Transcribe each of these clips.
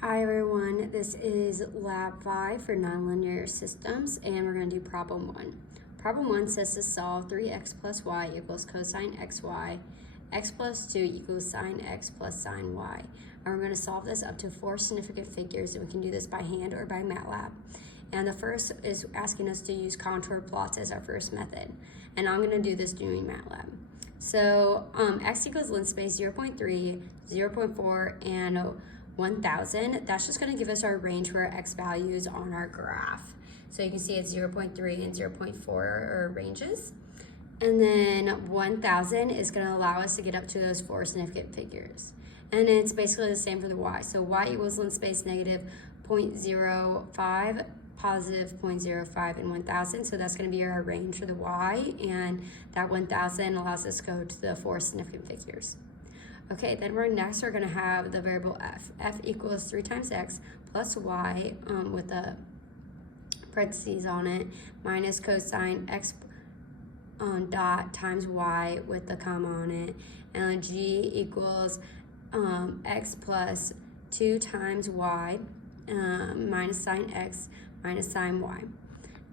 Hi everyone, this is Lab 5 for Nonlinear Systems, and we're going to do Problem 1. Problem 1 says to solve 3x plus y equals cosine xy, x plus 2 equals sine x plus sine y. And we're going to solve this up to 4 significant figures, and we can do this by hand or by MATLAB. And the first is asking us to use contour plots as our first method. And I'm going to do this doing MATLAB. So x equals linspace 0.3, 0.4, and 1,000. That's just going to give us our range for our x values on our graph. So you can see it's 0.3 and 0.4 are ranges. And then 1,000 is going to allow us to get up to those 4 significant figures. And it's basically the same for the y. So y equals linspace negative 0.05, positive 0.05, and 1,000. So that's going to be our range for the y. And that 1,000 allows us to go to the 4 significant figures. Okay, then we're going to have the variable f. F equals 3 times x plus y with the parentheses on it minus cosine x dot times y with the comma on it. And then g equals x plus 2 times y minus sine x minus sine y.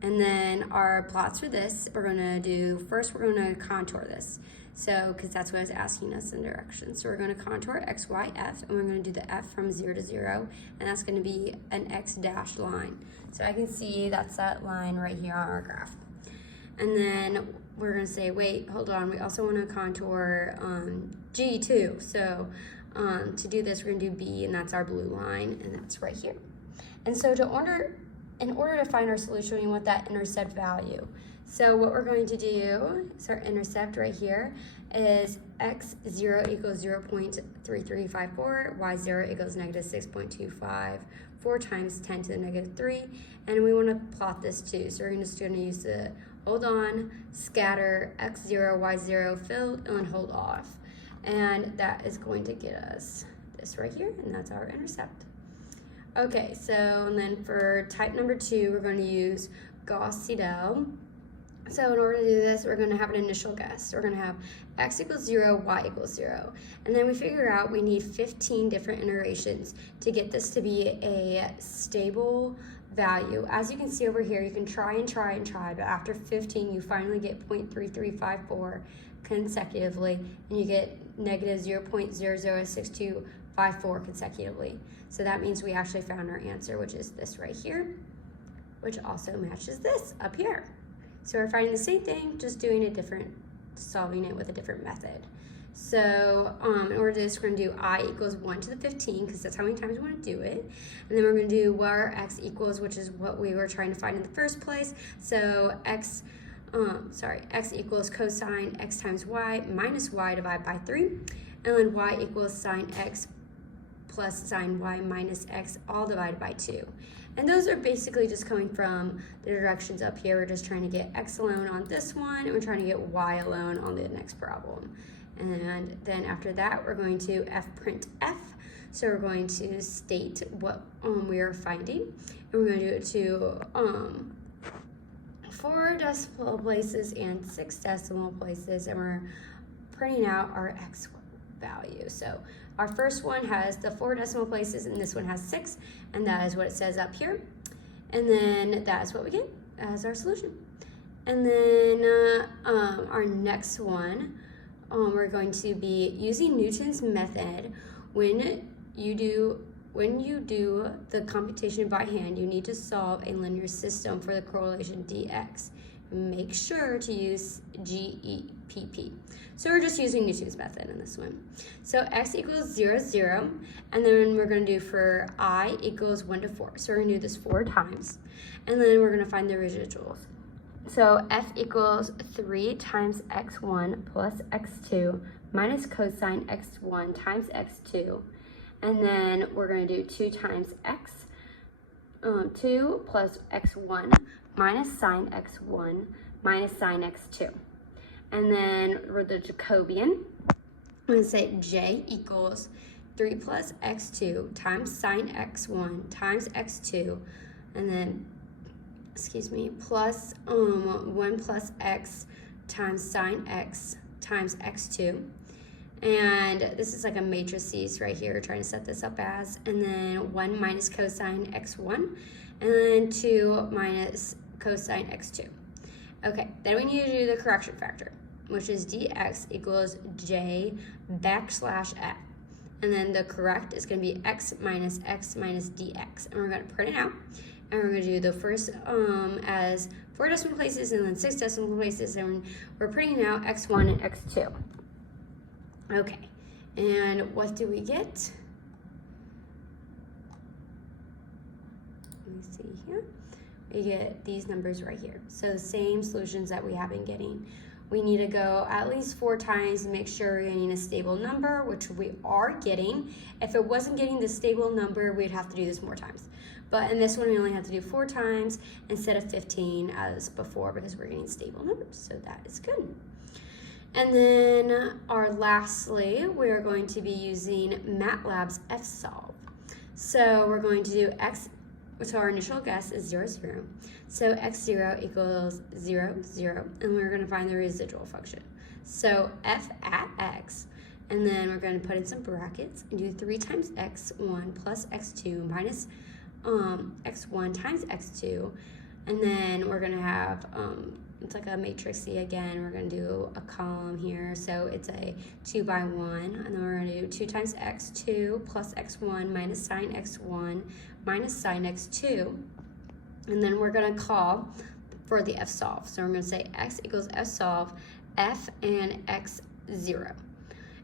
And then our plots for this, we're going to do, first we're going to contour this. So, because that's what it's asking us in directions. So we're going to contour x, y, f, and we're going to do the f from 0 to 0, and that's going to be an x dashed line. So I can see that's that line right here on our graph. And then we're going to say, wait, hold on, we also want to contour g too. So to do this, we're going to do b, and that's our blue line, and that's right here. And so in order to find our solution, we want that intercept value. So what we're going to do is our intercept right here is x0 equals 0.3354, y0 equals negative 6.25, 4 times 10 to the negative 3, and we want to plot this too. So we're just going to use the hold on, scatter, x0, y0, fill, and hold off. And that is going to get us this right here, and that's our intercept. Okay, so and then for type number 2, we're going to use Gauss-Seidel. So in order to do this, we're going to have an initial guess. We're going to have x equals 0, y equals 0. And then we figure out we need 15 different iterations to get this to be a stable value. As you can see over here, you can try and try and try, but after 15, you finally get 0.3354 consecutively, and you get negative 0.006254 consecutively. So that means we actually found our answer, which is this right here, which also matches this up here. So we're finding the same thing, just doing a different, solving it with a different method. So in order to do this, we're going to do I equals 1 to the 15, because that's how many times we want to do it. And then we're going to do what our x equals, which is what we were trying to find in the first place. So x equals cosine x times y minus y divided by 3. And then y equals sine x plus sine y minus x all divided by 2. And those are basically just coming from the directions up here. We're just trying to get x alone on this one, and we're trying to get y alone on the next problem. And then after that, we're going to print f. So we're going to state what we are finding. And we're going to do it to 4 decimal places and 6 decimal places. And we're printing out our x value. So our first one has the 4 decimal places, and this one has 6, and that is what it says up here. And then that is what we get as our solution. And then our next one, we're going to be using Newton's method. When you do the computation by hand, you need to solve a linear system for the correlation dx. Make sure to use GEPP. So we're just using Newton's method in this one. So x equals 0, 0, and then we're going to do for I equals 1 to 4. So we're going to do this 4 times, and then we're going to find the residuals. So f equals 3 times x1 plus x2 minus cosine x1 times x2, and then we're going to do 2 times x2 plus x1 minus sine x1 minus sine x2. And then for the Jacobian, I'm going to say j equals 3 plus x2 times sine x1 times x2, and then, plus 1 plus x times sine x times x2. And this is like a matrices right here, trying to set this up as, and then 1 minus cosine x1, and then 2 minus cosine x2. Okay, then we need to do the correction factor, which is dx equals j backslash f. And then the correct is going to be x minus dx. And we're going to print it out. And we're going to do the first as 4 decimal places and then 6 decimal places. And we're printing out x1 and x2. Okay, and what do we get? Let me see here. We get these numbers right here. So the same solutions that we have been getting. We need to go at least 4 times and make sure we're getting a stable number, which we are getting. If it wasn't getting the stable number, we'd have to do this more times. But in this one, we only have to do 4 times instead of 15 as before because we're getting stable numbers. So that is good. And then lastly, we're going to be using MATLAB's fsolve. So we're going to do x, so our initial guess is 0, 0. So x0 equals 0, 0, and we're going to find the residual function. So f at x, and then we're going to put in some brackets and do 3 times x1 plus x2 minus x1 times x2, and then we're going to have, it's like a matrixy again, we're going to do a column here, so it's a 2 by 1, and then we're going to do 2 times x2 plus x1 minus sine x1 minus sine x2, and then we're going to call for the fsolve. So we're going to say x equals fsolve f and x0.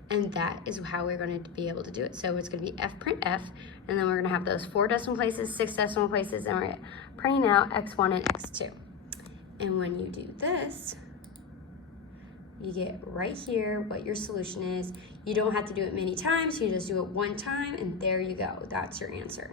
And that is how we're going to be able to do it. So it's going to be f print f, and then we're going to have those 4 decimal places, 6 decimal places, and we're printing out x1 and x2. And when you do this, you get right here what your solution is. You don't have to do it many times. You just do it 1 time, and there you go. That's your answer.